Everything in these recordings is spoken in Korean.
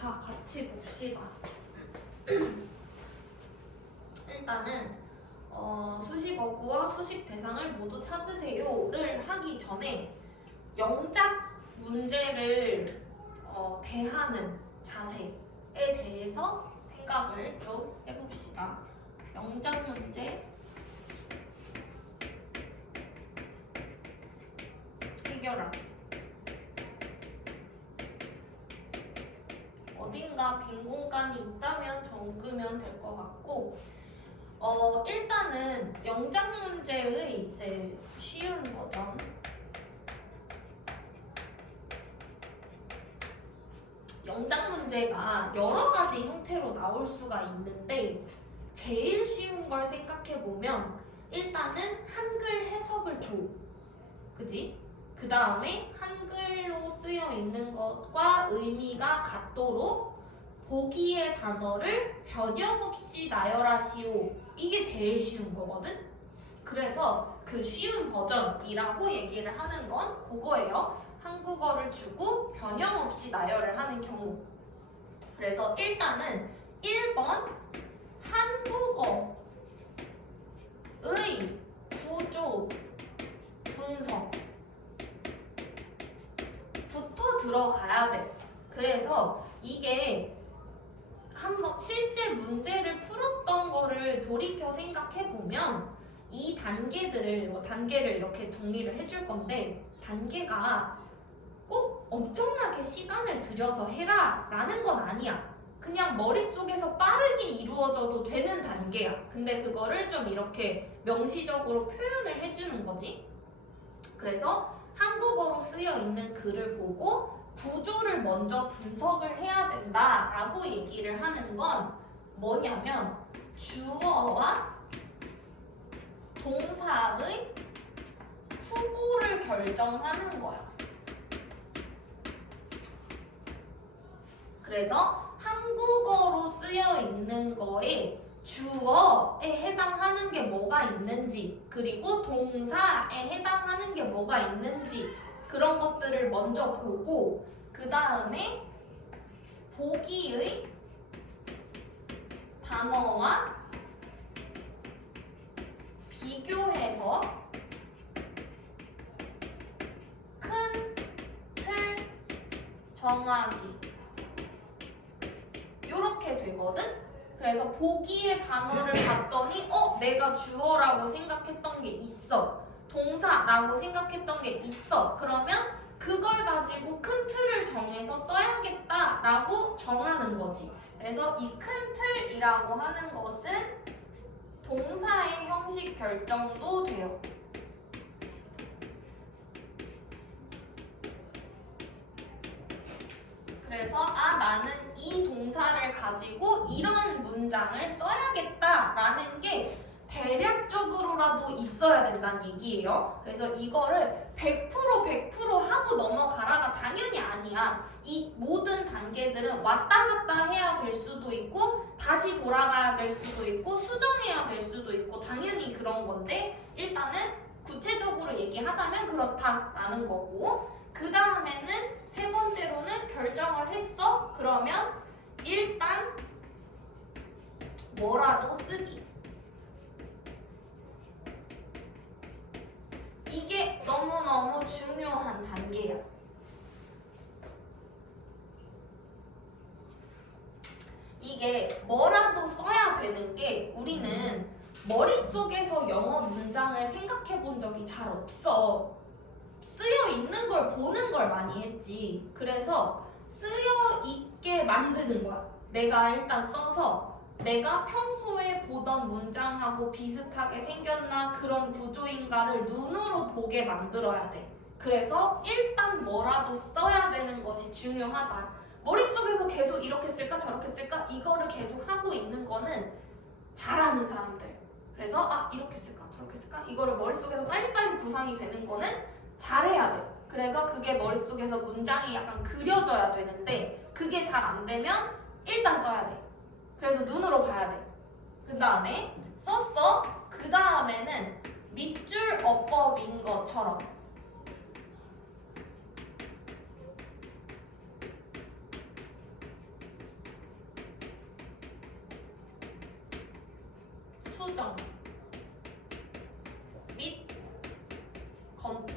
자, 같이 봅시다. 일단은 수식 어구와 수식 대상을 모두 찾으세요를 하기 전에 영작 문제를 대하는 자세에 대해서 생각을 좀 해봅시다. 영작 문제 해결하기. 어딘가 빈 공간이 있다면 적으면 될 것 같고, 일단은 영작 문제의 이제 쉬운 버전. 영작 문제가 여러 가지 형태로 나올 수가 있는데, 제일 쉬운 걸 생각해 보면 일단은 한글 해석을 줘. 그지? 그 다음에 한글로 쓰여 있는 것과 의미가 같도록 보기의 단어를 변형 없이 나열하시오. 이게 제일 쉬운 거거든? 그래서 그 쉬운 버전이라고 얘기를 하는 건 그거예요. 한국어를 주고 변형 없이 나열을 하는 경우. 그래서 일단은 1번 한국어의 구조 분석부터 들어가야 돼. 그래서 이게 한번 실제 문제를 풀었던 거를 돌이켜 생각해 보면 이 단계를 이렇게 정리를 해줄 건데, 단계가 꼭 엄청나게 시간을 들여서 해라 라는 건 아니야. 그냥 머릿속에서 빠르게 이루어져도 되는 단계야. 근데 그거를 좀 이렇게 명시적으로 표현을 해주는 거지. 그래서 한국어로 쓰여 있는 글을 보고 구조를 먼저 분석을 해야 된다라고 얘기를 하는 건 뭐냐면, 주어와 동사의 후보를 결정하는 거야. 그래서 한국어로 쓰여 있는 거에 주어에 해당하는 게 뭐가 있는지, 그리고 동사에 해당하는 게 뭐가 있는지, 그런 것들을 먼저 보고, 그 다음에 보기의 단어와 비교해서 큰 틀 정하기. 이렇게 되거든? 그래서 보기의 단어를 봤더니 내가 주어라고 생각했던 게 있어. 동사라고 생각했던 게 있어. 그러면 그걸 가지고 큰 틀을 정해서 써야겠다라고 정하는 거지. 그래서 이 큰 틀이라고 하는 것은 동사의 형식 결정도 돼요. 그래서 나는 이 동사를 가지고 이런 문장을 써야겠다라는 게 대략적으로라도 있어야 된다는 얘기예요. 그래서 이거를 100% 하고 넘어가라가 당연히 아니야. 이 모든 단계들은 왔다 갔다 해야 될 수도 있고 다시 돌아가야 될 수도 있고 수정해야 될 수도 있고 당연히 그런 건데, 일단은 구체적으로 얘기하자면 그렇다라는 거고, 그 다음에는 세 번째로는 결정을 했어? 그러면 일단 뭐라도 쓰기. 이게 너무너무 중요한 단계야. 이게 뭐라도 써야 되는 게, 우리는 머릿속에서 영어 문장을 생각해 본 적이 잘 없어. 쓰여 있는 걸 보는 걸 많이 했지. 그래서 쓰여 있게 만드는 거야. 내가 일단 써서 내가 평소에 보던 문장하고 비슷하게 생겼나, 그런 구조인가를 눈으로 보게 만들어야 돼. 그래서 일단 뭐라도 써야 되는 것이 중요하다. 머릿속에서 계속 이렇게 쓸까 저렇게 쓸까 이거를 계속 하고 있는 거는 잘하는 사람들. 그래서 이렇게 쓸까 저렇게 쓸까 이거를 머릿속에서 빨리빨리 구상이 되는 거는 잘해야 돼. 그래서 그게 머릿속에서 문장이 약간 그려져야 되는데, 그게 잘 안 되면 일단 써야 돼. 그래서 눈으로 봐야 돼. 그 다음에 썼어. 그 다음에는 밑줄 어법인 것처럼 수정 및 검토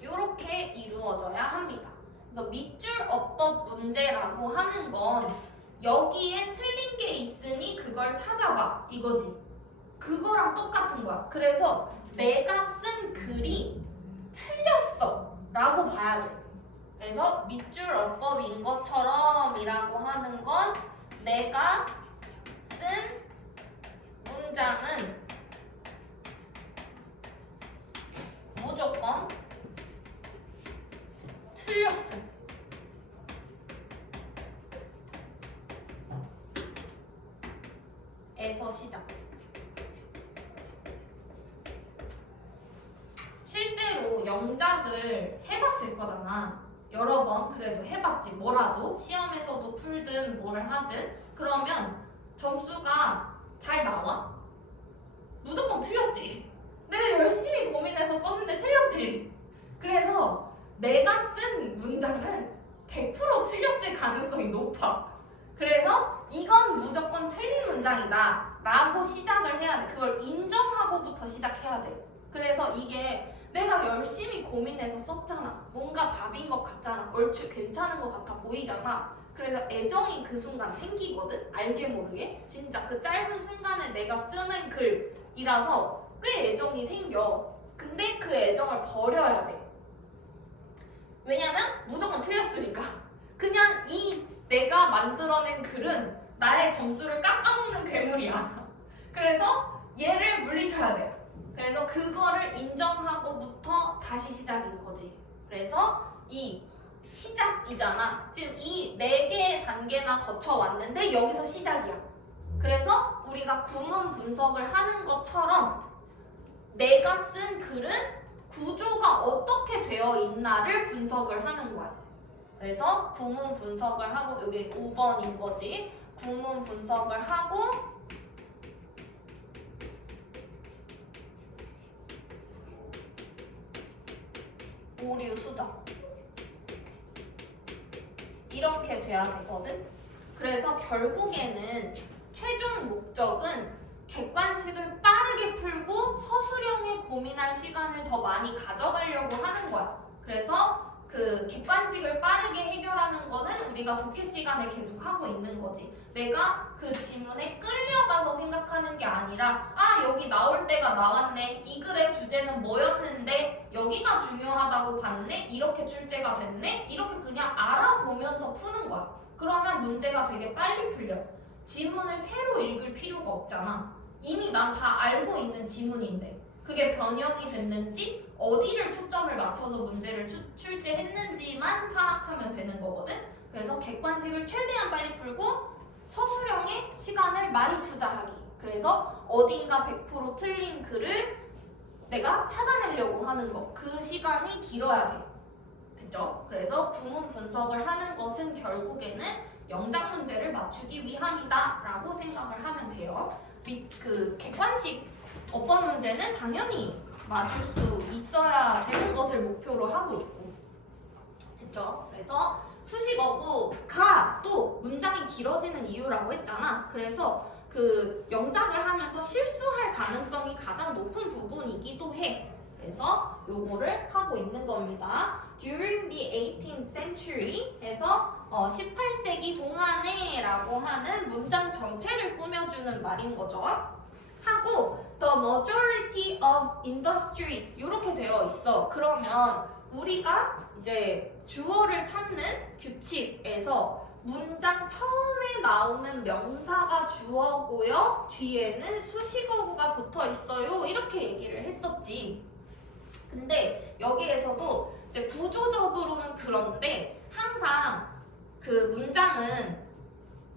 이렇게 이루어져야 합니다. 그래서 밑줄 어법 문제라고 하는 건 여기에 틀린 게 있으니 그걸 찾아봐 이거지. 그거랑 똑같은 거야. 그래서 내가 쓴 글이 틀렸어 라고 봐야 돼. 그래서 밑줄 어법인 것처럼 이라고 하는 건 내가 쓴 문장은 무조건 틀렸음. 에서 시작. 실제로 영작을 해봤을 거잖아. 여러 번 그래도 해봤지. 뭐라도 시험에서도 풀든 뭘 하든 그러면 점수가 잘 나와? 무조건 틀렸지. 내가 열심히 고민해서 썼는데 틀렸지. 그래서 내가 쓴 문장은 100% 틀렸을 가능성이 높아. 그래서 이건 무조건 틀린 문장이다 라고 시작을 해야 돼. 그걸 인정하고부터 시작해야 돼. 그래서 이게 내가 열심히 고민해서 썼잖아. 뭔가 답인 것 같잖아. 얼추 괜찮은 것 같아 보이잖아. 그래서 애정이 그 순간 생기거든. 알게 모르게. 진짜 그 짧은 순간에 내가 쓰는 글이라서 꽤 애정이 생겨. 근데 그 애정을 버려야 돼. 왜냐면 무조건 틀렸으니까. 그냥 이 내가 만들어낸 글은 나의 점수를 깎아먹는 괴물이야. 그래서 얘를 물리쳐야 돼. 그래서 그거를 인정하고부터 다시 시작인 거지. 그래서 이 시작이잖아. 지금 이 4개의 단계나 거쳐왔는데 여기서 시작이야. 그래서 우리가 구문 분석을 하는 것처럼 내가 쓴 글은 구조가 어떻게 되어 있나를 분석을 하는 거야. 그래서 구문 분석을 하고, 여기 5번인 거지. 구문 분석을 하고 오류 수정 이렇게 돼야 되거든. 그래서 결국에는 최종 목적은 객관식을 빠르게 풀고 서술형에 고민할 시간을 더 많이 가져가려고 하는 거야. 그래서 그 객관식을 빠르게 해결하는 거는 우리가 독해 시간에 계속 하고 있는 거지. 내가 그 지문에 끌려가서 생각하는 게 아니라 아 여기 나올 때가 나왔네. 이 글의 주제는 뭐였는데 여기가 중요하다고 봤네. 이렇게 출제가 됐네. 이렇게 그냥 알아보면서 푸는 거야. 그러면 문제가 되게 빨리 풀려. 지문을 새로 읽을 필요가 없잖아. 이미 난 다 알고 있는 지문인데 그게 변형이 됐는지 어디를 초점을 맞춰서 문제를 출제했는지만 파악하면 되는 거거든. 그래서 객관식을 최대한 빨리 풀고 서술형에 시간을 많이 투자하기. 그래서 어딘가 100% 틀린 글을 내가 찾아내려고 하는 거. 그 시간이 길어야 돼. 됐죠? 그래서 구문 분석을 하는 것은 결국에는 영작 문제를 맞추기 위함이다 라고 생각을 하면 돼요. 그 객관식 어법 문제는 당연히 맞을 수 있어야 되는 것을 목표로 하고 있고. 됐죠? 그래서 수식어구가 또 문장이 길어지는 이유라고 했잖아. 그래서 그 영작을 하면서 실수할 가능성이 가장 높은 부분이기도 해. 그래서 요거를 하고 있는 겁니다. During the 18th century 에서 18세기 동안에 라고 하는 문장 전체를 꾸며주는 말인 거죠. 하고 the majority of industries 이렇게 되어 있어. 그러면 우리가 이제 주어를 찾는 규칙에서 문장 처음에 나오는 명사가 주어고요. 뒤에는 수식어구가 붙어 있어요. 이렇게 얘기를 했었지. 근데 여기에서도 이제 구조적으로는 그런데 항상 그 문장은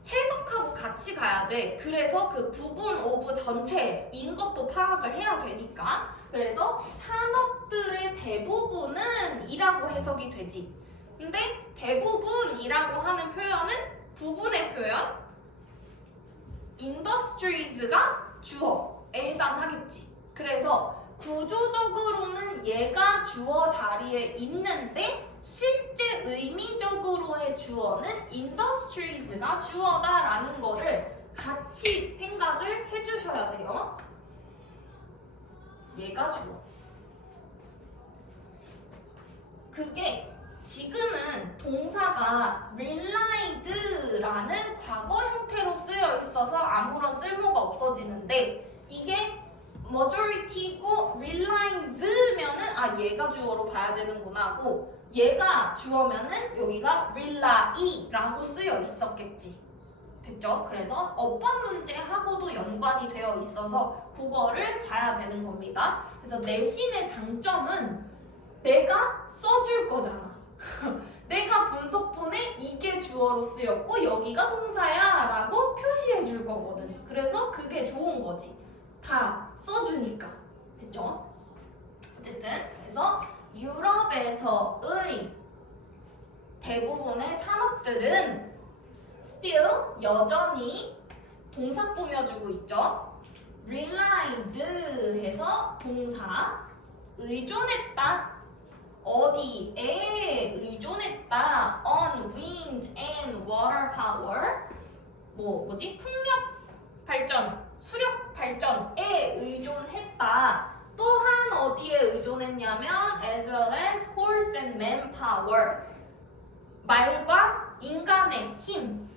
해석하고 같이 가야 돼. 그래서 그 부분 오브 전체인 것도 파악을 해야 되니까. 그래서 산업들의 대부분은 이라고 해석이 되지. 근데 대부분이라고 하는 표현은 부분의 표현, industries가 주어에 해당하겠지. 그래서 구조적으로는 얘가 주어 자리에 있는데 실제 의미적으로의 주어는 industries가 주어다라는 거를 같이 생각을 해주셔야 돼요. 얘가 주어. 그게 지금은 동사가 relied라는 과거 형태로 쓰여 있어서 아무런 쓸모가 없어지는데 이게 majority고 relies면은 얘가 주어로 봐야 되는구나 하고 얘가 주어면은 여기가 rely라고 쓰여 있었겠지. 됐죠? 그래서 어법 문제하고도 연관이 되어 있어서 그거를 봐야 되는 겁니다. 그래서 내신의 장점은 내가 써줄 거잖아. 내가 분석본에 이게 주어로 쓰였고 여기가 동사야 라고 표시해 줄 거거든. 그래서 그게 좋은 거지. 다 써주니까. 됐죠? 어쨌든 그래서 유럽에서의 대부분의 산업들은 still 여전히 동사 꾸며주고 있죠. relied 해서 동사 의존했다. 어디에 의존했다. on wind and water power. 뭐지? 풍력 발전, 수력 발전에 의존했다. 또한 어디에 의존했냐면 as well as horse and manpower. 말과 인간의 힘에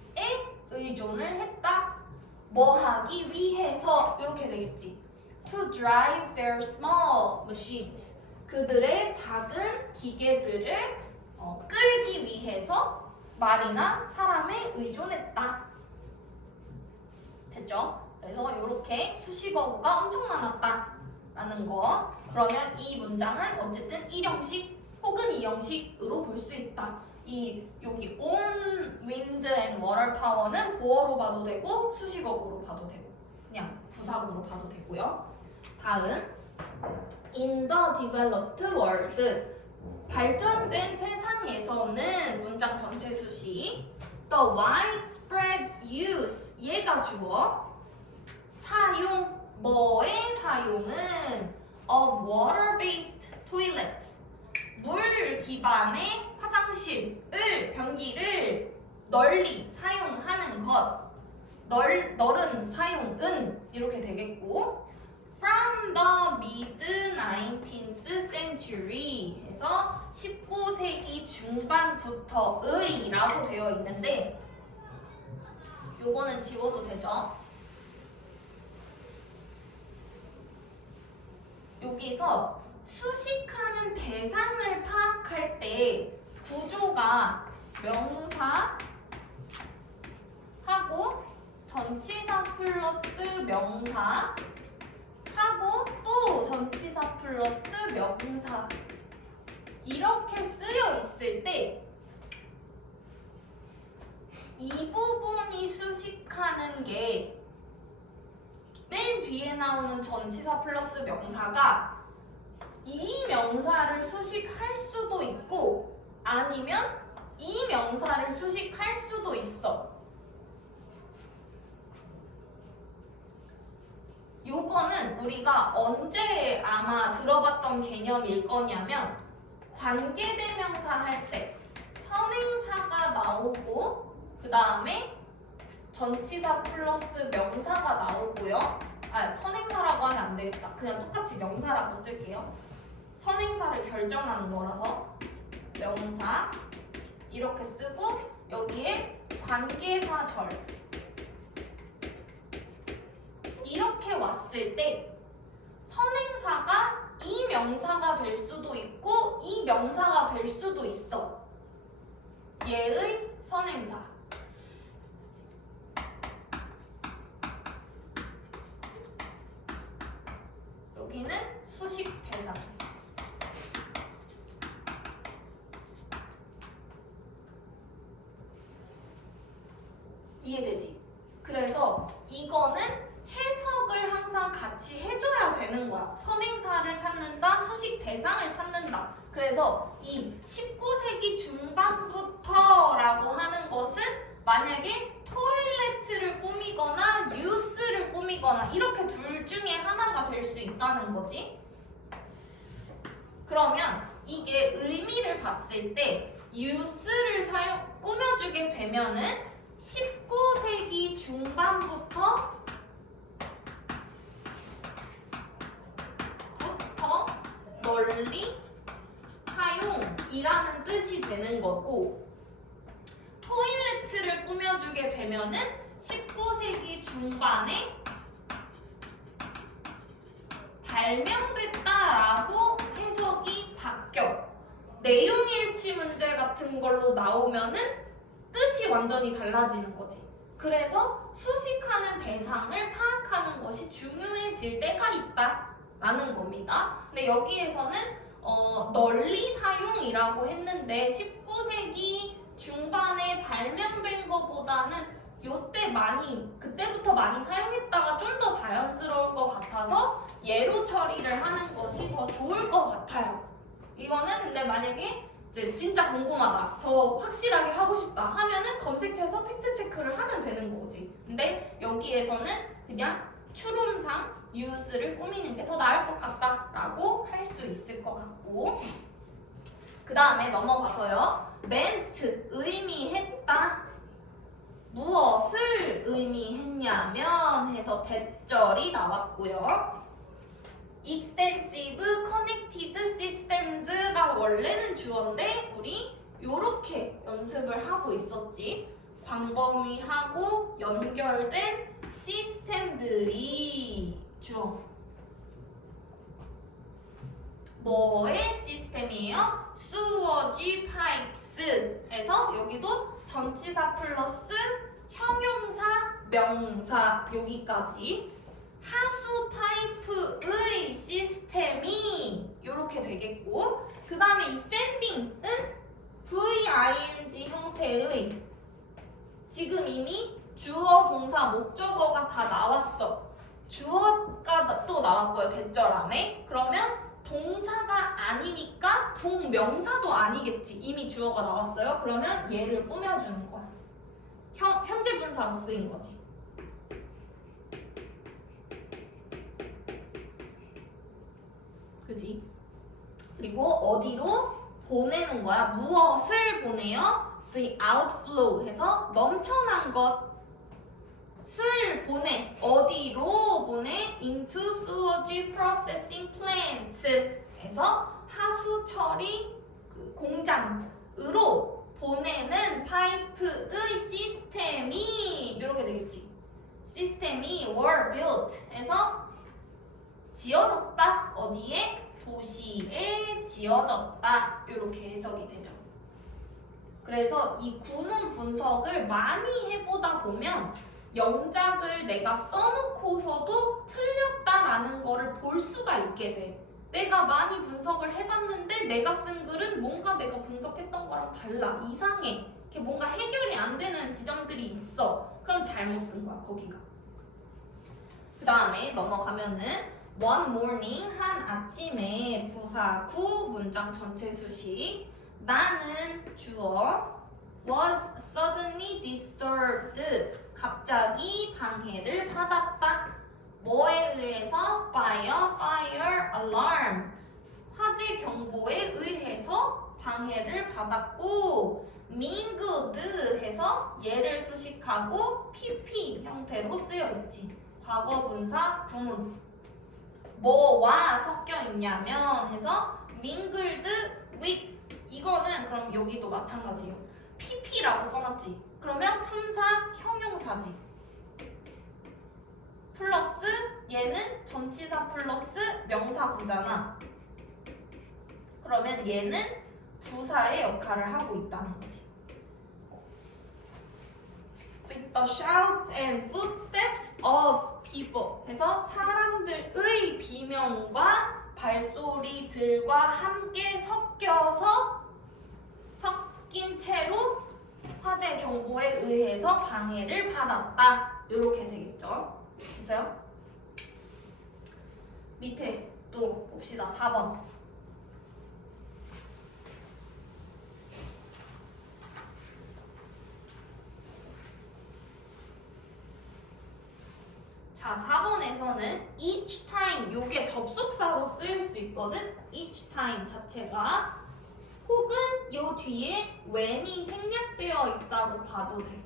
의존을 했다. 뭐 하기 위해서 이렇게 되겠지. To drive their small machines. 그들의 작은 기계들을 끌기 위해서 말이나 사람에 의존했다. 됐죠? 그래서 이렇게 수식어구가 엄청 많았다라는 거. 그러면 이 문장은 어쨌든 1형식 혹은 2형식으로 볼 수 있다. 여기 on wind and water power는 보어로 봐도 되고 수식어구로 봐도 되고 그냥 부사구로 봐도 되고요. 다음 in the developed world 발전된 세상에서는 문장 전체 수식 the widespread use 얘가 주어 사용 뭐의 사용은 of water-based toilets 물 기반의 화장실을 변기를 널리 사용하는 것 널은 사용은 이렇게 되겠고 from the mid-19th century 해서 19세기 중반부터의 라고 되어 있는데 요거는 지워도 되죠? 여기서 수식하는 대상을 파악할 때 구조가 명사 하고 전치사 플러스 명사 하고 또 전치사 플러스 명사 이렇게 쓰여 있을 때 이 부분이 수식하는 게 맨 뒤에 나오는 전치사 플러스 명사가 이 명사를 수식할 수도 있고 아니면 이 명사를 수식할 수도 있어. 요거는 우리가 언제 아마 들어봤던 개념일 거냐면 관계대명사 할 때 선행사가 나오고 그 다음에 전치사 플러스 명사가 나오고요. 선행사라고 하면 안 되겠다. 그냥 똑같이 명사라고 쓸게요. 선행사를 결정하는 거라서 명사 이렇게 쓰고 여기에 관계사절 이렇게 왔을 때 선행사가 이 명사가 될 수도 있고 이 명사가 될 수도 있어. 얘의 선행사. 여기는 수식 대상. 이해되지? 그래서 이거는 해석을 항상 같이 해줘야 되는 거야. 선행사를 찾는다, 수식 대상을 찾는다. 그래서 이 19세기 중반부터라고 하는 것은 만약에 토일레트를 꾸미거나 유스를 꾸미거나 이렇게 둘 중에 하나가 될 수 있다는 거지. 그러면 이게 의미를 봤을 때 유스를 꾸며주게 되면은 19세기 중반부터 널리 사용이라는 뜻이 되는 거고, 토일레트를 꾸며주게 되면은 19세기 중반에 발명됐다라고 해석이 바뀌어. 내용일치 문제 같은 걸로 나오면은 뜻이 완전히 달라지는 거지. 그래서 수식하는 대상을 파악하는 것이 중요해질 때가 있다라는 겁니다. 근데 여기에서는 널리 사용이라고 했는데 19세기 중반에 발명된 것보다는 그때부터 많이 사용했다가 좀 더 자연스러울 것 같아서 예로 처리를 하는 것이 더 좋을 것 같아요. 이거는 근데 만약에 이제 진짜 궁금하다, 더 확실하게 하고 싶다 하면은 검색해서 팩트 체크를 하면 되는 거지. 근데 여기에서는 그냥 추론상 use를 꾸미는 게 더 나을 것 같다라고 할 수 있을 것 같고, 그 다음에 넘어가서요. meant, 의미했다. 무엇을 의미했냐면 해서 대절이 나왔고요. extensive connected systems가 원래는 주어인데 우리 요렇게 연습을 하고 있었지. 광범위하고 연결된 시스템들이 주어. 뭐의 시스템이에요? sewage pipes에서 여기도 전치사 플러스 형용사, 명사 여기까지 하수 파이프의 시스템이 이렇게 되겠고, 그 다음에 이 sending은 VING 형태의, 지금 이미 주어, 동사, 목적어가 다 나왔어. 주어가 또 나왔고요, 대절 안에. 그러면 동사가 아니니까 동명사도 아니겠지. 이미 주어가 나왔어요. 그러면 얘를 꾸며주는 거야. 현재 분사로 쓰인 거지. 그지? 그리고 어디로 보내는 거야? 무엇을 보내요? The outflow 해서 넘쳐난 것을 보내. 어디로 보내? Into sewage processing plants 해서 하수 처리 공장으로 보내는 파이프의 시스템이 이렇게 되겠지. 시스템이 were built 해서 지어졌다. 어디에? 도시에 지어졌다. 이렇게 해석이 되죠. 그래서 이 구문 분석을 많이 해보다 보면 영작을 내가 써놓고서도 틀렸다라는 거를 볼 수가 있게 돼. 내가 많이 분석을 해봤는데 내가 쓴 글은 뭔가 내가 분석했던 거랑 달라. 이상해. 이렇게 뭔가 해결이 안 되는 지점들이 있어. 그럼 잘못 쓴 거야, 거기가. 그 다음에 넘어가면은 one morning, 한 아침에 부사 구 문장 전체 수식. 나는 주어 was suddenly disturbed, 갑자기 방해를 받았다. 뭐에 의해서? by a fire alarm, 화재 경보에 의해서 방해를 받았고, mingled 해서 얘를 수식하고 pp 형태로 쓰여있지. 과거분사 구문. 뭐와 섞여 있냐면 해서 mingled with, 이거는 그럼 여기도 마찬가지예요. pp라고 써놨지. 그러면 품사 형용사지. 플러스 얘는 전치사 플러스 명사구잖아. 그러면 얘는 부사의 역할을 하고 있다는 거지. With the shouts and footsteps of people 해서 사람들의 비명과 발소리들과 함께 섞인 채로 화재 경보에 의해서 방해를 받았다. 이렇게 되겠죠. 됐어요? 밑에 또 봅시다. 4번. 자, 4번에서는 each time, 요게 접속사로 쓰일 수 있거든. each time 자체가 혹은 요 뒤에 when이 생략되어 있다고 봐도 돼.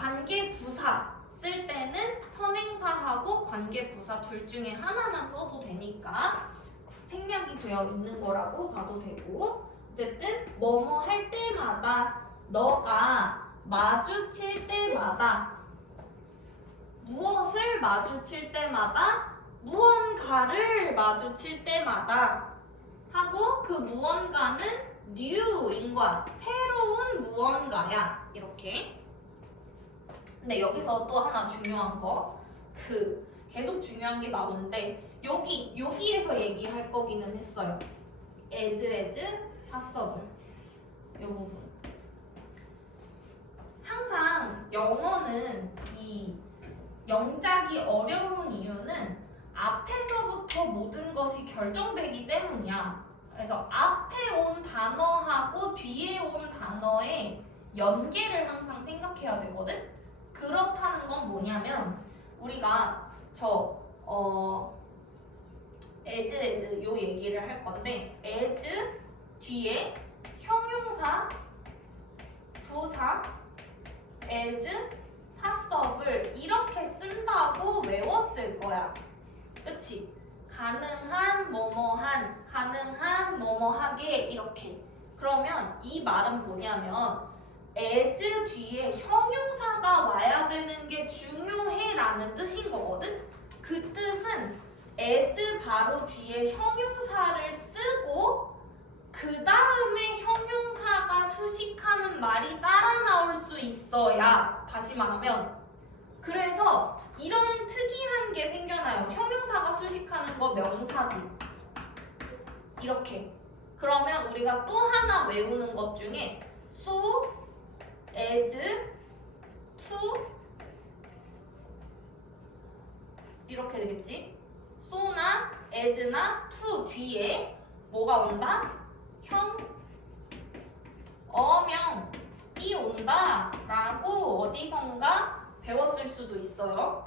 관계부사 쓸 때는 선행사하고 관계부사 둘 중에 하나만 써도 되니까 생략이 되어 있는 거라고 봐도 되고, 어쨌든 뭐뭐 할 때마다, 너가 마주칠 때마다, 무엇을 마주칠 때마다, 무언가를 마주칠 때마다 하고, 그 무언가는 new인 거야. 새로운 무언가야. 이렇게. 근데 여기서 또 하나 중요한 거, 계속 중요한 게 나오는데, 여기에서 얘기할 거기는 했어요. as, possible. 이 부분. 항상 영어는 이 영작이 어려운 이유는 앞에서부터 모든 것이 결정되기 때문이야. 그래서 앞에 온 단어하고 뒤에 온 단어의 연계를 항상 생각해야 되거든? 그렇다는 건 뭐냐면, 우리가 as 요 얘기를 할 건데, as 뒤에 형용사, 부사, as, possible 이렇게 쓴다고 외웠을 거야. 그치? 가능한 뭐뭐한, 가능한 뭐뭐하게 이렇게. 그러면 이 말은 뭐냐면 as 뒤에 형용사가 와야 되는 게 중요해 라는 뜻인 거거든? 그 뜻은 as 바로 뒤에 형용사를 쓰고 그 다음에 형용사가 수식하는 말이 따라 나올 수 있어야, 다시 말하면, 그래서 이런 특이한 게 생겨나요. 형용사가 수식하는 거 명사지. 이렇게. 그러면 우리가 또 하나 외우는 것 중에 so, as, to 이렇게 되겠지? so나 as나 to 뒤에 뭐가 온다? 어명이 온다 라고 어디선가 배웠을 수도 있어요.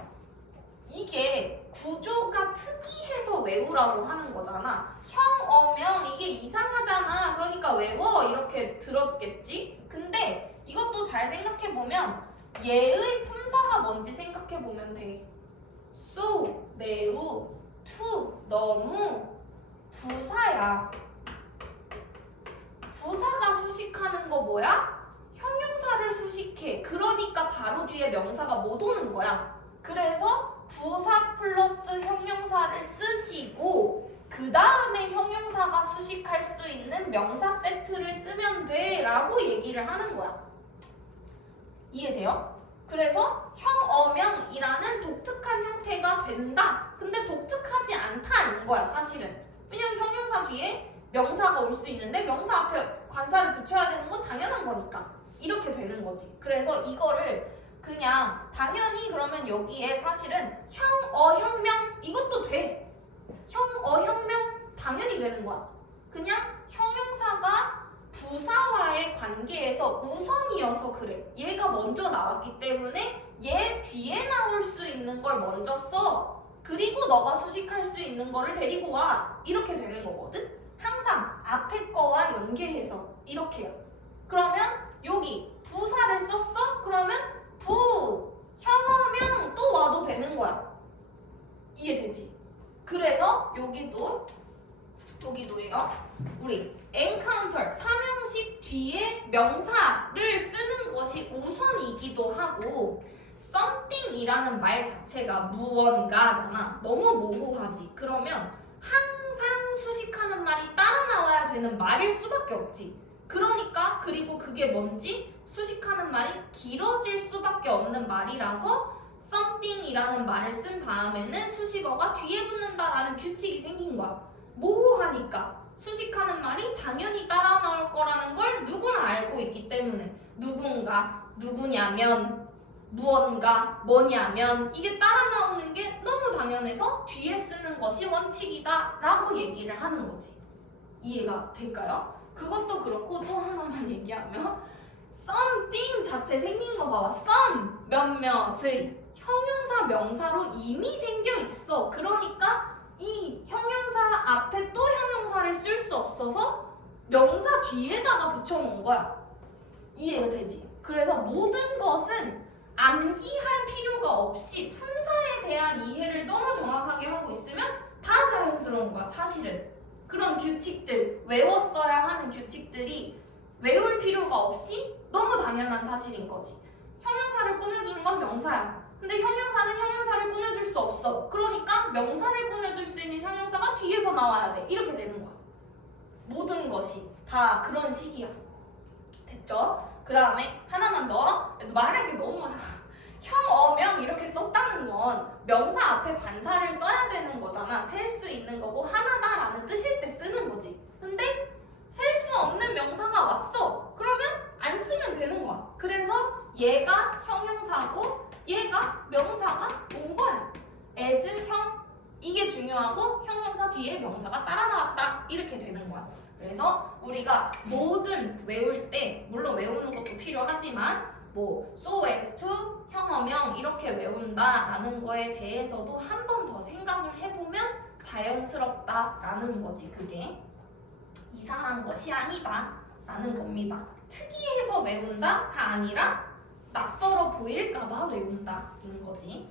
이게 구조가 특이해서 외우라고 하는 거잖아. 어명 이게 이상하잖아. 그러니까 외워 이렇게 들었겠지? 근데 이것도 잘 생각해보면 얘의 품사가 뭔지 생각해보면 돼. so, 매우, to, 너무, 부사야. 부사가 수식하는 거 뭐야? 형용사를 수식해. 그러니까 바로 뒤에 명사가 못 오는 거야. 그래서 부사 플러스 형용사를 쓰시고 그 다음에 형용사가 수식할 수 있는 명사 세트를 쓰면 돼 라고 얘기를 하는 거야. 이해돼요? 그래서 형어명이라는 독특한 형태가 된다. 근데 독특하지 않다인 거야 사실은. 왜냐면 형용사 뒤에 명사가 올 수 있는데 명사 앞에 관사를 붙여야 되는 건 당연한 거니까 이렇게 되는 거지. 그래서 이거를 그냥 당연히 그러면 여기에 사실은 형명 이것도 돼. 형명 당연히 되는 거야. 그냥 형용사가 부사와의 관계에서 우선이어서 그래. 얘가 먼저 나왔기 때문에 얘 뒤에 나올 수 있는 걸 먼저 써. 그리고 너가 수식할 수 있는 거를 데리고 와. 이렇게 되는 거거든. 항상 앞에 거와 연계해서 이렇게요. 그러면 여기 부사를 썼어? 그러면 형어명 또 와도 되는 거야. 이해되지? 그래서 여기도요. 우리 encounter 삼형식 뒤에 명사를 쓰는 것이 우선이기도 하고 something이라는 말 자체가 무언가잖아. 너무 모호하지. 그러면 항상 수식하는 말이 따라 나와야 되는 말일 수밖에 없지. 그러니까 그리고 그게 뭔지 수식하는 말이 길어질 수밖에 없는 말이라서 something이라는 말을 쓴 다음에는 수식어가 뒤에 붙는다라는 규칙이 생긴 거야. 모호하니까 수식하는 말이 당연히 따라 나올 거라는 걸 누구나 알고 있기 때문에 누군가, 누구냐면, 무언가, 뭐냐면 이게 따라 나오는 게 너무 당연해서 뒤에 쓰는 것이 원칙이다 라고 얘기를 하는 거지. 이해가 될까요? 그것도 그렇고 또 하나만 얘기하면 something 자체 생긴 거 봐봐. some, 몇몇의 형용사 명사로 이미 생겨 있어. 그러니까 이 형용사 앞에 또 형용사를 쓸 수 없어서 명사 뒤에다가 붙여놓은 거야. 이해가 되지? 그래서 모든 것은 암기할 필요가 없이 품사에 대한 이해를 너무 정확하게 하고 있으면 다 자연스러운 거야, 사실은. 그런 규칙들, 외웠어야 하는 규칙들이 외울 필요가 없이 너무 당연한 사실인 거지. 형용사를 꾸며주는 건 명사야. 근데 형용사는 형용사를 꾸며줄 수 없어. 그러니까 명사를 꾸며줄 수 있는 형용사가 뒤에서 나와야 돼. 이렇게 되는 거야. 모든 것이 다 그런 식이야. 됐죠? 그 다음에 하나만 더. 말할 게 너무 많아. 형, 명 이렇게 썼다는 건 명사 앞에 관사를 써야 되는 거잖아. 셀 수 있는 거고 하나다라는 뜻일 때 쓰는 거지. 근데 셀 수 없는 명사가 왔어. 그러면 안 쓰면 되는 거야. 그래서 얘가 형용사고 얘가 명사가 온 거야. as 형 이게 중요하고 형용사 뒤에 명사가 따라 나왔다. 이렇게 되는 거야. 그래서 우리가 뭐든 외울 때 물론 외우는 것도 필요하지만 뭐 so as to 형어명 이렇게 외운다라는 거에 대해서도 한 번 더 생각을 해보면 자연스럽다라는 거지. 그게 이상한 것이 아니다라는 겁니다. 특이해서 외운다가 아니라 낯설어 보일까봐 외운다인 거지.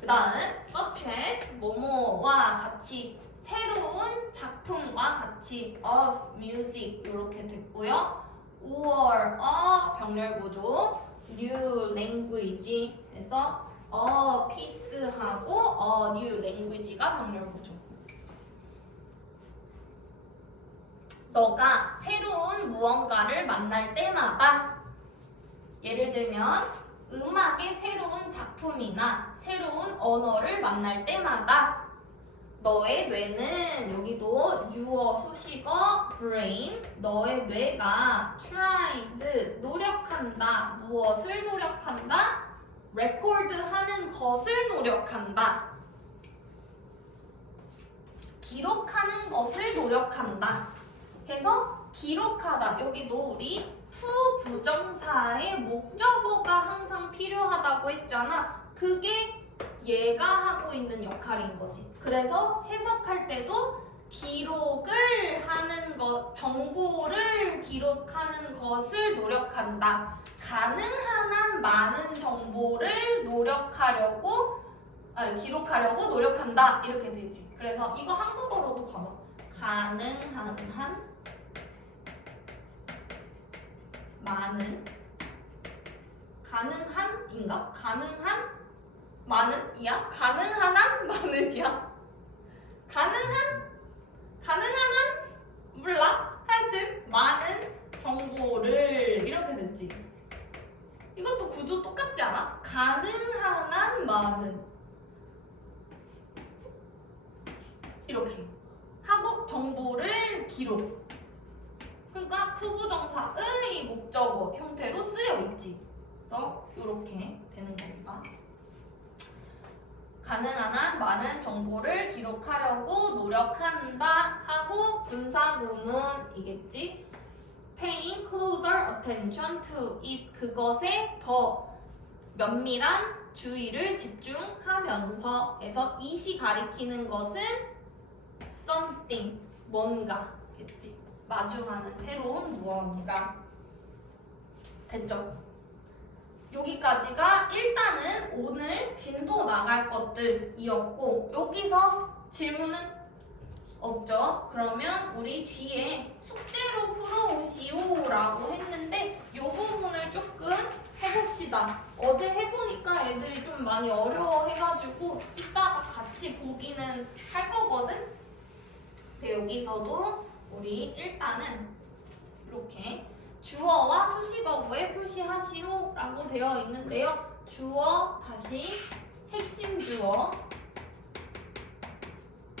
그 다음 such as 뭐뭐와 같이 새로운 작품과 같이 of music 이렇게 됐고요. or a 병렬 구조 new language 그래서 a piece하고 a new language가 병렬 구조. 너가 새로운 무언가를 만날 때마다 예를 들면 음악의 새로운 작품이나 새로운 언어를 만날 때마다 너의 뇌는 여기도 유어 수식어 brain 너의 뇌가 tries 노력한다 무엇을 노력한다 record 하는 것을 노력한다 기록하는 것을 노력한다 해서 기록하다 여기도 우리 to 부정사의 목적어가 항상 필요하다고 했잖아. 그게 얘가 하고 있는 역할인 거지. 그래서 해석할 때도 기록을 하는 것, 정보를 기록하는 것을 노력한다. 가능한 한 많은 정보를 기록하려고 노력한다. 이렇게 되지. 그래서 이거 한국어로도 봐봐. 가능한 한 많은 가능한인가? 가능한 많은이야? 가능한 한 많은이야? 가능한 한 몰라? 하여튼 많은 정보를 이렇게 됐지. 이것도 구조 똑같지 않아? 가능한 한 많은 이렇게 하고 정보를 기록 그러니까 투부정사의 목적어 형태로 쓰여 있지. 그래서 이렇게 되는 겁니다. 가능한 한 많은 정보를 기록하려고 노력한다 하고 분사구문이겠지. Paying closer attention to it 그것에 더 면밀한 주의를 집중하면서 해서 it이 가리키는 것은 something 뭔가겠지. 마주하는 새로운 무언가. 됐죠? 여기까지가 일단은 오늘 진도 나갈 것들이었고 여기서 질문은 없죠? 그러면 우리 뒤에 숙제로 풀어오시오 라고 했는데 이 부분을 조금 해봅시다. 어제 해보니까 애들이 좀 많이 어려워해가지고 이따가 같이 보기는 할 거거든? 근데 여기서도 우리 일단은 이렇게 주어와 수식어구에 표시하시오 라고 되어 있는데요. 주어 다시 핵심 주어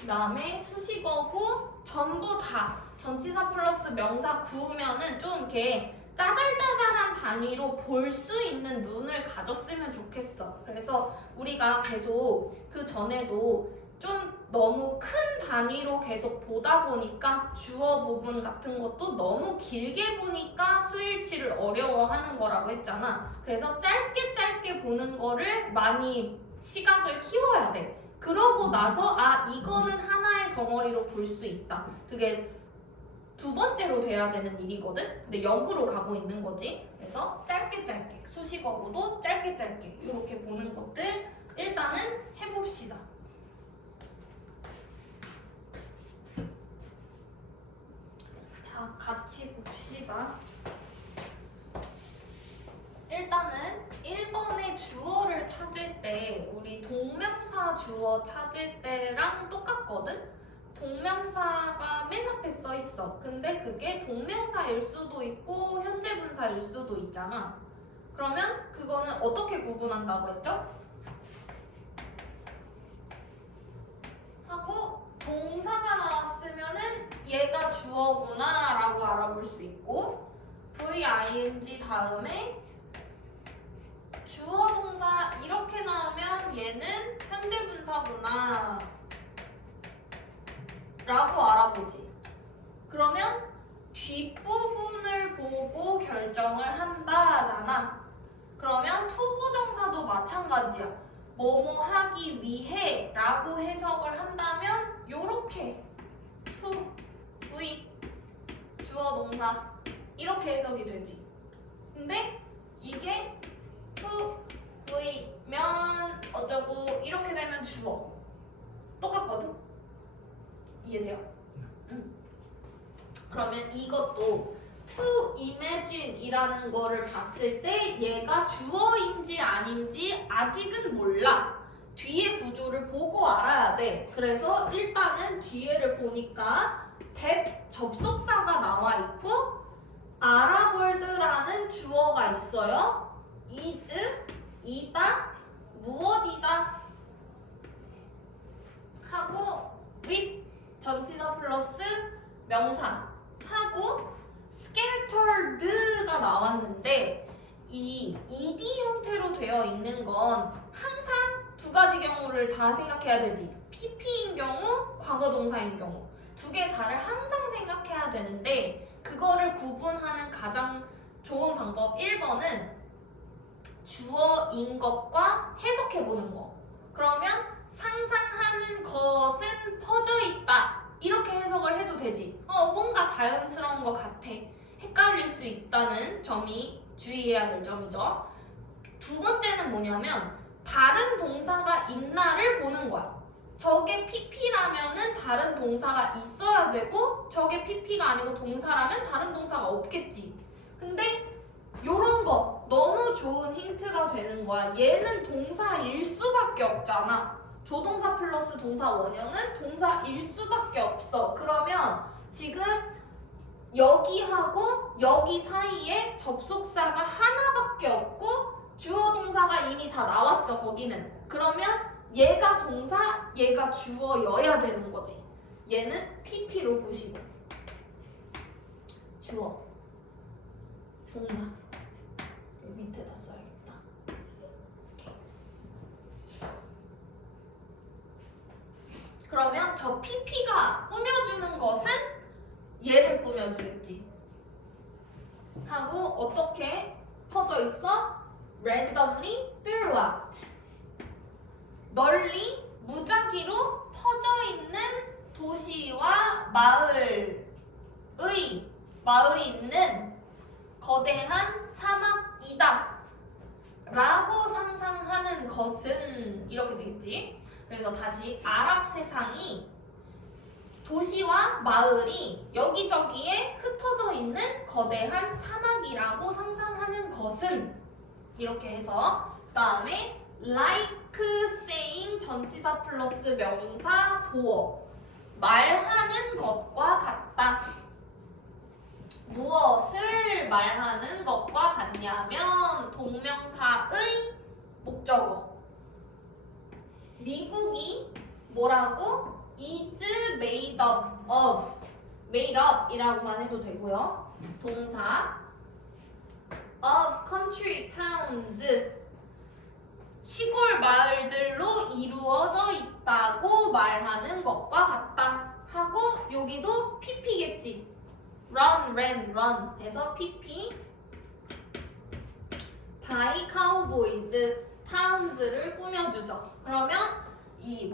그 다음에 수식어구 전부 다 전치사 플러스 명사 구우면은 좀 이렇게 짜잘짜잘한 단위로 볼 수 있는 눈을 가졌으면 좋겠어. 그래서 우리가 계속 그 전에도 좀 너무 큰 단위로 계속 보다 보니까 주어 부분 같은 것도 너무 길게 보니까 수일치를 어려워하는 거라고 했잖아. 그래서 짧게 보는 거를 많이 시각을 키워야 돼. 그러고 나서 이거는 하나의 덩어리로 볼 수 있다. 그게 두 번째로 돼야 되는 일이거든. 근데 역으로 가고 있는 거지. 그래서 짧게 수식어구도 짧게 짧게 이렇게 보는 것들 일단은 해봅시다. 자, 같이 봅시다. 일단은 1번의 주어를 찾을 때 우리 동명사 주어 찾을 때랑 똑같거든? 동명사가 맨 앞에 써 있어. 근데 그게 동명사일 수도 있고 현재 분사일 수도 있잖아. 그러면 그거는 어떻게 구분한다고 했죠? 하고 동사가 나왔으면은 얘가 주어구나 라고 알아볼 수 있고 VING 다음에 주어 동사 이렇게 나오면 얘는 현재 분사구나 라고 알아보지. 그러면 뒷부분을 보고 결정을 한다잖아. 그러면 투부정사도 마찬가지야. 뭐뭐 하기 위해 라고 해석을 한다면 요렇게 to, v, 주어 동사 이렇게 해석이 되지. 근데 이게 to, v면 어쩌고 이렇게 되면 주어 똑같거든? 이해돼요? 그러면 이것도 to imagine 이라는 거를 봤을 때 얘가 주어인지 아닌지 아직은 몰라. 뒤에 구조를 보고 알아야 돼. 그래서 일단은 뒤에를 보니까 that 접속사가 나와 있고 아라볼드라는 주어가 있어요. is, 이다, 무엇이다 하고 with 전치사 플러스 명사 하고 scattered가 나왔는데 이 ed 형태로 되어 있는 건 항상 두 가지 경우를 다 생각해야 되지. pp인 경우, 과거 동사인 경우 두 개 다를 항상 생각해야 되는데 그거를 구분하는 가장 좋은 방법 1번은 주어인 것과 해석해보는 거. 그러면 상상하는 것은 퍼져 있다. 이렇게 해석을 해도 되지. 뭔가 자연스러운 것 같아. 헷갈릴 수 있다는 점이 주의해야 될 점이죠. 두 번째는 뭐냐면 다른 동사가 있나를 보는 거야. 저게 pp라면은 다른 동사가 있어야 되고 저게 pp가 아니고 동사라면 다른 동사가 없겠지. 근데 요런 거 너무 좋은 힌트가 되는 거야. 얘는 동사일 수밖에 없잖아. 조동사 플러스 동사 원형은 동사일 수밖에 없어. 그러면 지금 여기하고 여기 사이에 접속사가 하나밖에 없고 주어 동사가 이미 다 나왔어. 거기는. 그러면 얘가 동사, 얘가 주어여야 되는 거지. 얘는 pp로 보시고 주어, 동사 여기 밑에다 써야겠다. 그러면 저 pp가 꾸며주는 것은 얘를 꾸며주겠지. 하고 어떻게 퍼져 있어? randomly throughout. 널리 무작위로 퍼져 있는 도시와 마을이 있는 거대한 사막이다 라고 상상하는 것은 이렇게 되겠지. 그래서 다시 아랍 세상이 도시와 마을이 여기저기에 흩어져 있는 거대한 사막이라고 상상하는 것은 이렇게 해서 그 다음에 like saying 전치사 플러스 명사 보어 말하는 것과 같다. 무엇을 말하는 것과 같냐면 동명사의 목적어. 미국이 뭐라고? is made up of. made up 이라고만 해도 되고요. 동사 of country towns. 시골 마을들로 이루어져 있다고 말하는 것과 같다. 하고 여기도 pp겠지. run, ran, run 해서 pp by cowboys towns를 꾸며주죠. 그러면 이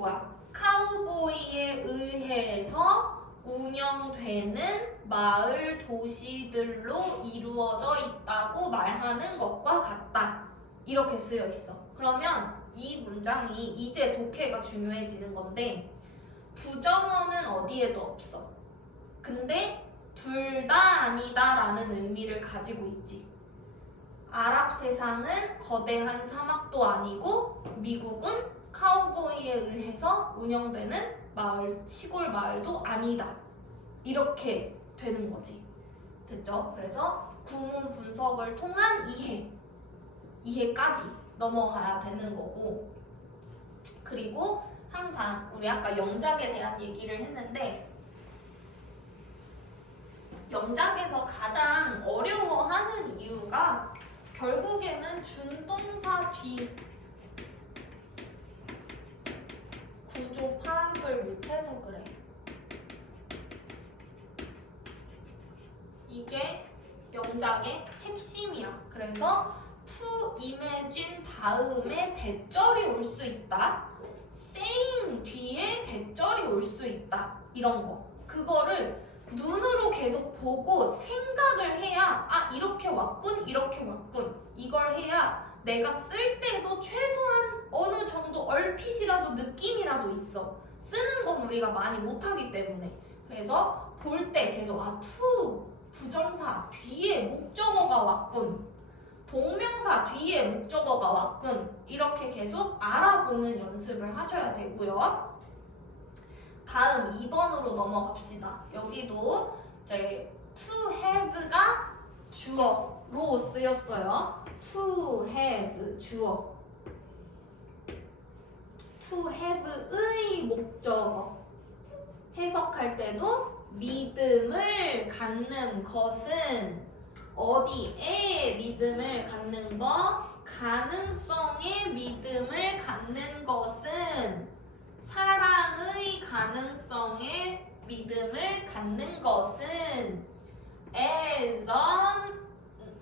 카우보이에 의해서 운영되는 마을 도시들로 이루어져 있다고 말하는 것과 같다. 이렇게 쓰여 있어. 그러면 이 문장이 이제 독해가 중요해지는 건데 부정어는 어디에도 없어. 근데 둘 다 아니다 라는 의미를 가지고 있지. 아랍 세상은 거대한 사막도 아니고 미국은 카우보이에 의해서 운영되는 마을, 시골 마을도 아니다. 이렇게 되는 거지. 됐죠? 그래서 구문 분석을 통한 이해까지 넘어가야 되는 거고. 그리고 항상 우리 아까 영작에 대한 얘기를 했는데 영작에서 가장 어려워하는 이유가 결국에는 준동사 뒤 구조 파악을 못해서 그래. 이게 영작의 핵심이야. 그래서 to imagine 다음에 대절이 올 수 있다. saying 뒤에 대절이 올 수 있다. 이런 거. 그거를 눈으로 계속 보고 생각을 해야 이렇게 왔군 이렇게 왔군 이걸 해야 내가 쓸 때도 최소한 어느 정도 얼핏이라도 느낌이라도 있어. 쓰는 건 우리가 많이 못하기 때문에. 그래서 볼 때 계속 to 부정사 뒤에 목적어가 왔군 동명사 뒤에 목적어가 왔군 이렇게 계속 알아보는 연습을 하셔야 되고요. 다음 2번으로 넘어갑시다. 여기도 이제 to have가 주어로 쓰였어요. to have 주어. to have의 목적어. 해석할 때도 믿음을 갖는 것은 어디에 믿음을 갖는 것? 가능성에 믿음을 갖는 것은 사랑의 가능성에 믿음을 갖는 것은 as an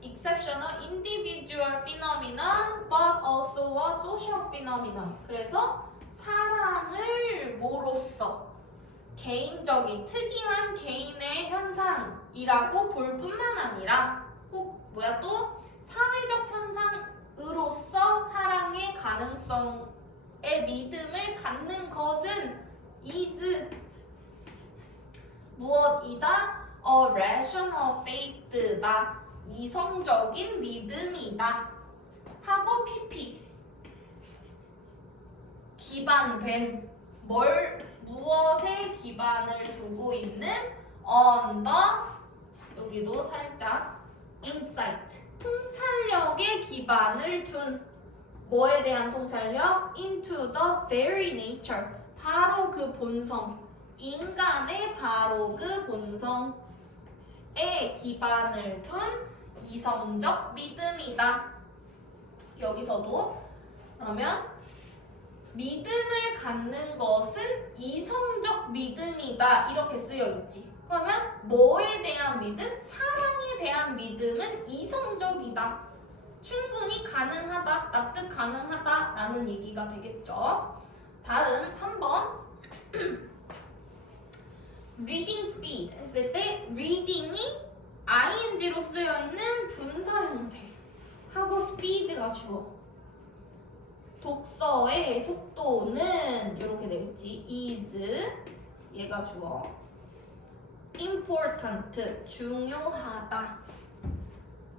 exceptional individual phenomenon but also a social phenomenon. 그래서 사랑을 뭐로써 개인적인 특이한 개인의 현상이라고 볼 뿐만 아니라 또 사회적 현상으로서 사랑의 가능성에 믿음을 갖는 것은 is 무엇이다? A rational faith다. 이성적인 믿음이다. 하고 PP 기반된 무엇에 기반을 두고 있는 on the 여기도 살짝 insight 통찰력에 기반을 둔 뭐에 대한 통찰력? into the very nature 바로 그 본성 인간의 바로 그 본성에 기반을 둔 이성적 믿음이다. 여기서도 그러면 믿음을 갖는 것은 이성적 믿음이다 이렇게 쓰여 있지. 그러면 뭐에 대한 믿음? 사랑에 대한 믿음은 이성적이다. 충분히 가능하다, 납득 가능하다 라는 얘기가 되겠죠. 다음 3번 reading speed 했을 때 reading이 ing로 쓰여있는 분사 형태 하고 speed가 주어 독서의 속도는 이렇게 되겠지. is 얘가 주어 important 중요하다.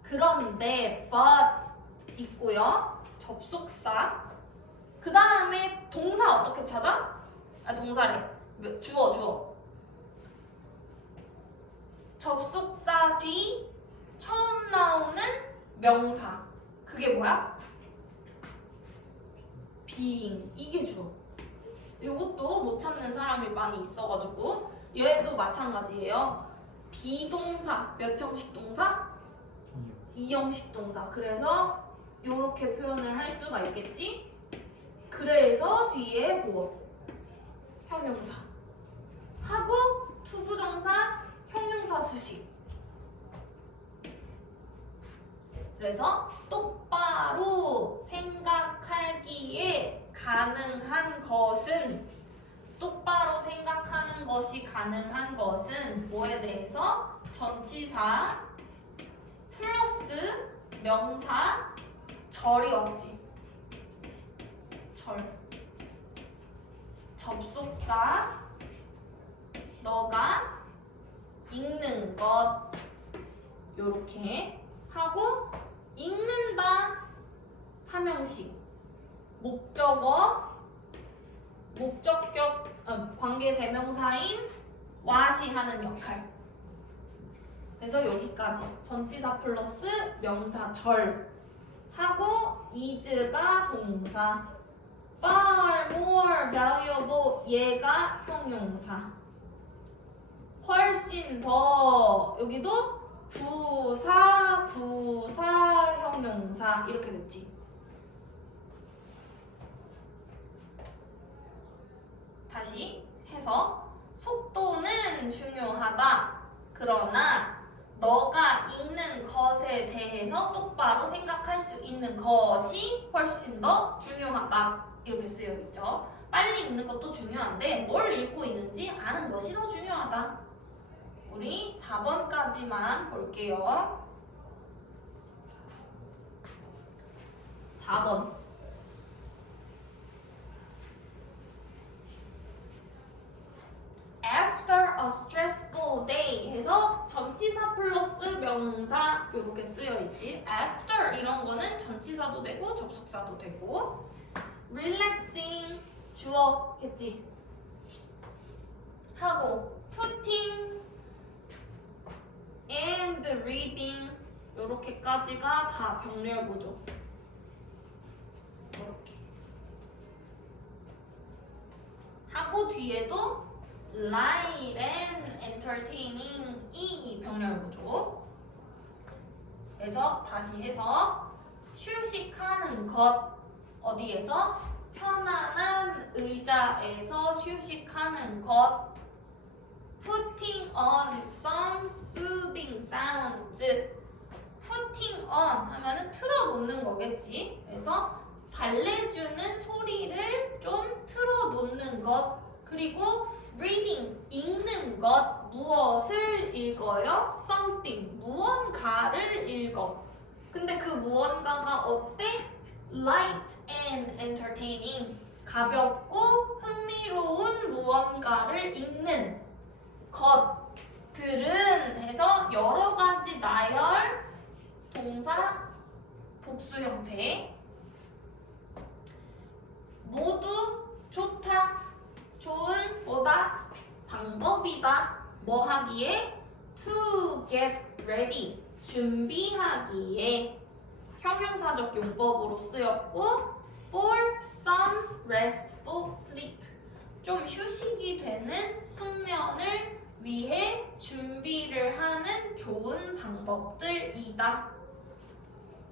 그런데 but 있고요. 접속사 그 다음에 동사 어떻게 찾아? 동사래. 주어 접속사 뒤 처음 나오는 명사 그게 뭐야? being 이게 주어. 이것도 못 찾는 사람이 많이 있어가지고 얘도 마찬가지예요. 비동사 몇 형식 동사? 2형식 동사. 그래서 이렇게 표현을 할 수가 있겠지. 그래서 뒤에 뭐 형용사 하고 투부정사 형용사 수식. 그래서 똑바로 생각하기에 가능한 것은 똑바로 생각하는 것이 가능한 것은 뭐에 대해서? 전치사 플러스 명사 절이 왔지. 절. 접속사 너가 읽는 것 요렇게 하고 읽는다 삼형식 목적어 목적격 관계 대명사인 what이 하는 역할. 그래서 여기까지 전치사 플러스 명사 절 하고 is가 동사 far more valuable 얘가 형용사 훨씬 더 여기도 부사 형용사 이렇게 됐지. 다시 해서 속도는 중요하다. 그러나 너가 읽는 것에 대해서 똑바로 생각할 수 있는 것이 훨씬 더 중요하다. 이렇게 쓰여 있죠. 빨리 읽는 것도 중요한데 뭘 읽고 있는지 아는 것이 더 중요하다. 우리 4번까지만 볼게요. 4번. After a stressful day 해서 전치사 플러스 명사 이렇게 쓰여 있지. After 이런 거는 전치사도 되고 접속사도 되고 relaxing 주어겠지. 하고 putting and reading 요렇게까지가 다 병렬 구조. 이렇게 하고 뒤에도 light and entertaining 이 병렬 구조. 그래서 다시 해서 휴식하는 것 어디에서? 편안한 의자에서 휴식하는 것. Putting on some soothing sounds. Putting on 하면은 틀어놓는 거겠지. 그래서 달래주는 소리를 좀 틀어놓는 것. 그리고 reading 읽는 것. 무엇을 읽어요? something 무언가를 읽어. 근데 그 무언가가 어때? light and entertaining 가볍고 흥미로운 무언가를 읽는 것들은 해서 여러 가지 나열 동사 복수 형태 모두 좋다 좋은 뭐다 방법이다 뭐 하기에 to get ready 준비하기에 형용사적 용법으로 쓰였고 for some restful sleep 좀 휴식이 되는 숙면을 위해 준비를 하는 좋은 방법들이다.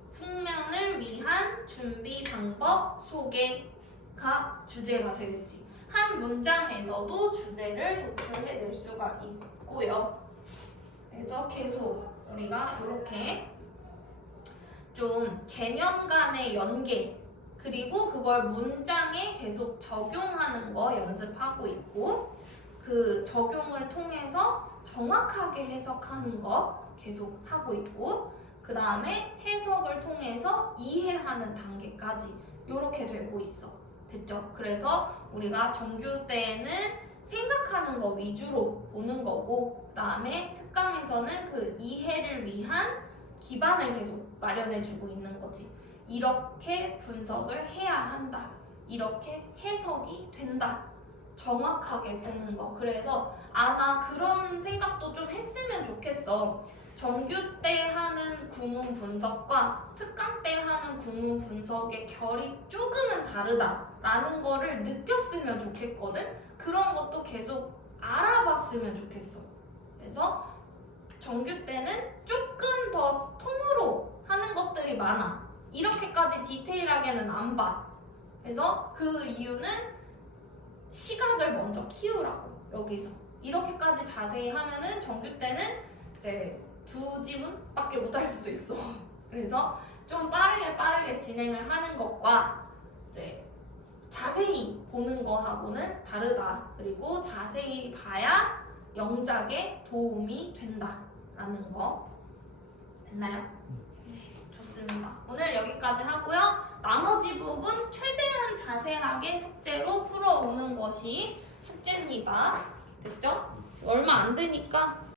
숙면을 위한 준비 방법 소개가 주제가 되겠지. 한 문장에서도 주제를 도출해낼 수가 있고요. 그래서 계속 우리가 이렇게 좀 개념 간의 연계 그리고 그걸 문장에 계속 적용하는 거 연습하고 있고 그 적용을 통해서 정확하게 해석하는 거 계속 하고 있고 그 다음에 해석을 통해서 이해하는 단계까지 이렇게 되고 있어. 됐죠? 그래서 우리가 정규 때에는 생각하는 거 위주로 보는 거고 그 다음에 특강에서는 그 이해를 위한 기반을 계속 마련해주고 있는 거지. 이렇게 분석을 해야 한다. 이렇게 해석이 된다. 정확하게 보는 거. 그래서 아마 그런 생각도 좀 했으면 좋겠어. 정규 때 하는 구문 분석과 특강 때 하는 구문 분석의 결이 조금은 다르다라는 거를 느꼈으면 좋겠거든. 그런 것도 계속 알아봤으면 좋겠어. 그래서 정규 때는 조금 더 통으로 하는 것들이 많아. 이렇게까지 디테일하게는 안 봐. 그래서 그 이유는 시각을 먼저 키우라고. 여기서 이렇게까지 자세히 하면은 정규 때는 이제 2지문밖에 못 할 수도 있어. 그래서 좀 빠르게 진행을 하는 것과 이제 자세히 보는 거하고는 다르다. 그리고 자세히 봐야 영작에 도움이 된다라는 거. 됐나요? 네, 좋습니다. 오늘 여기까지 하고요. 나머지 부분 최대한 자세하게 숙제로 풀어오는 것이 숙제입니다. 됐죠? 얼마 안 되니까